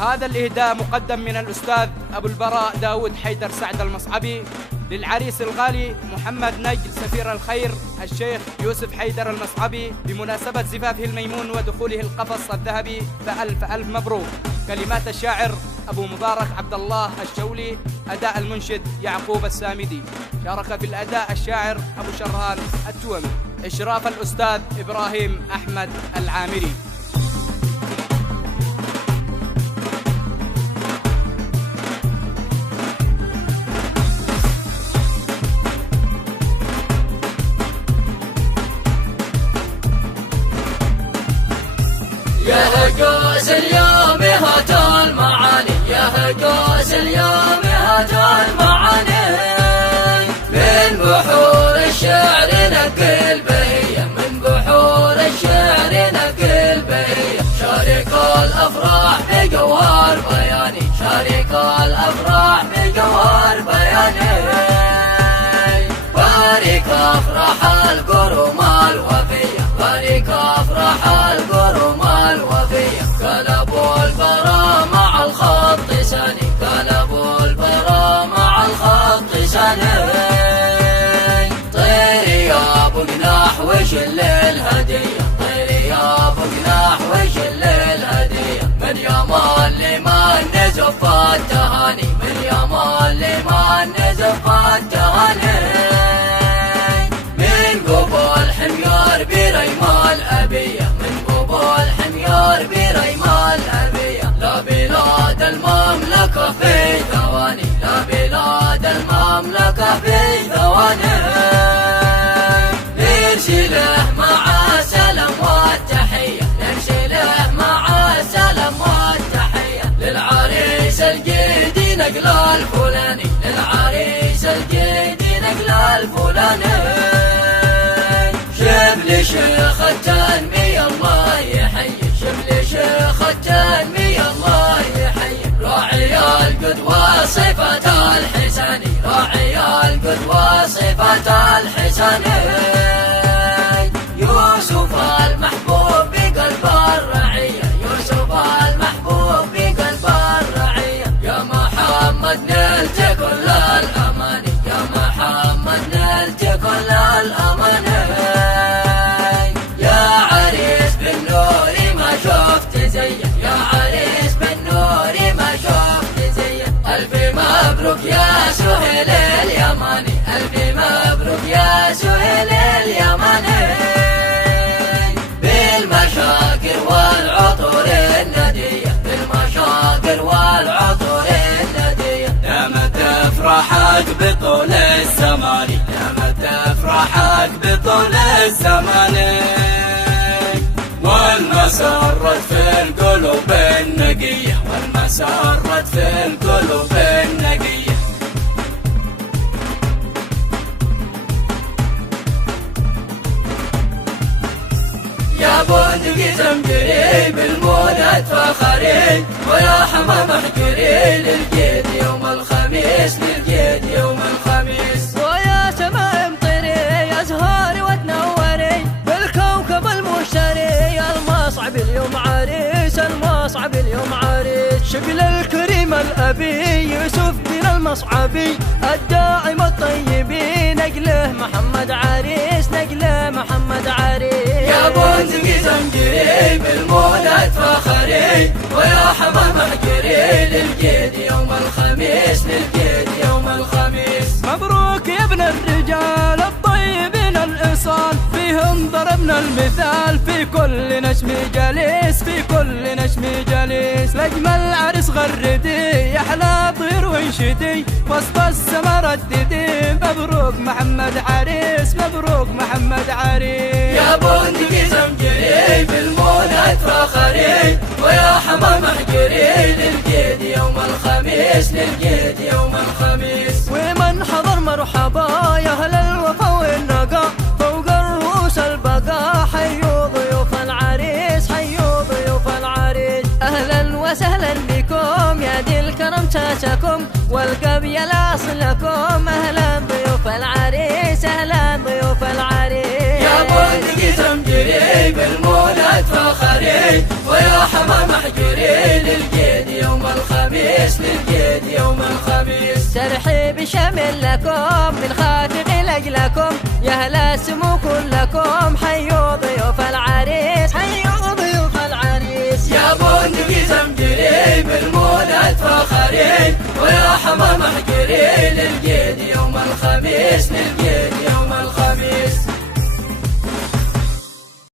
هذا الإهداء مقدم من الأستاذ أبو البراء داود حيدر سعد المصعبي للعريس الغالي محمد نجل سفير الخير الشيخ يوسف حيدر المصعبي بمناسبة زفافه الميمون ودخوله القفص الذهبي، فألف ألف مبروك. كلمات الشاعر أبو مبارك عبد الله الشولي، أداء المنشد يعقوب السامدي، شارك في الأداء الشاعر أبو شرهان التومي، إشراف الأستاذ إبراهيم أحمد العامري. يا هجوس اليوم هات المعاني، يا هجوس اليوم هات المعاني، من بحور الشعر نقل بهية، من بحور الشعر نقل بهية، شارك الأفراح بجوهر بياني، شارك الأفراح بجوهر بياني، بارك أفراح القروم الوفية، بارك أفراح القروم الوفية، قلبوا البراء مع الخط ساني، قلبوا البراء مع الخط ساني، طيري يا ابو جناح وشل الهدية، طيري يا ابو جناح وشل الهدية، من يمان لمن نزف التهاني، من يمان لمن نزف التهاني، من قبل حميار بريمال أبية، من قبل حميار بريمال أبية، لا بلاد المملكة في ثواني، لا بلاد المملكة في ثواني، نرسله مع السلام والتحية، نرسله مع السلام والتحية، للعريس الجدي نقل الفلاني، للعريس الجدي نقل الفلاني، شبل شيخ التنمية الله يحيي، شبل شيخ التنمية الله يحيي، راعي القدوة صفة الحساني، راعي القدوة صفة الحساني، يوسف المحبوب بقلب الرعية، يوسف المحبوب بقلب الرعية، يا محمد نلت كل الأماني، يا محمد نلت كل الأماني، يا عريس بالنور ما شفت زيه، يا عريس بالنور ما شفت زيه، ألف مبروك يا سهيل اليماني، ألف مبروك يا سهيل اليماني، بالمشاكر والعطور الندية، بالمشاكر والعطور الندية، دامت افراحك بطول الزمان، دامت افراحك بطول الزمان، والمسرة في القلوب النقية، والمسرة في القلوب النقية، يا بندقي زمجري بالمولد فخري، ويا حمام احجري للجيد يوم الخميس، للجيد يوم الخميس، ويا سماء امطري ازهاري وتنوري بالكوكب المشتري، المصعب اليوم عريس، المصعب اليوم عريس، شكل الكريم الابي يوسف بن المصعبي، الداعم الطيبي نقله محمد عريس، نقله محمد عريس، يا بندقي زمجري بالمولد فخري، ويا حمام احجري للجيد يوم الخميس، للجيد يوم الخميس، مبروك يا ابن الرجال الطيبين الإصال، فيهم ضربنا المثال، في كل نشم جليس، في كل نشم جليس، لأجمل عرس غردي يحلى طير وانشدي، وسط السما رددي، مبروك محمد عريس، مبروك محمد عريس، يا بندقي زمجري بالمولد فخري، ويا حمام احجري للجيد يوم الخميس، للجيد يوم الخميس، ومن حضر مرحبا يا أهل الوفا والنقا، فوق الرؤوس البقا، حيوا ضيوف العريس، حيوا ضيوف العريس، أهلا وسهلا بكم يا دي الكرم تاتكم، والقبيل أصلكم، أهلا ضيوف العريس، أهلا ضيوف العريس، يا بندقي زمجري بالمولد فخري، ويا حمام احجري للجيد يوم الخميس للقيد يوم الخميس. ترحيب شامل لكم من خافق لأجلكم يا أهل السمو كلكم، حيوا ضيوف العريس حيوا ضيوف العريس. يا بندقي زمجري بالمولد فخري ويا حمام احجري للقيد يوم الخميس للقيد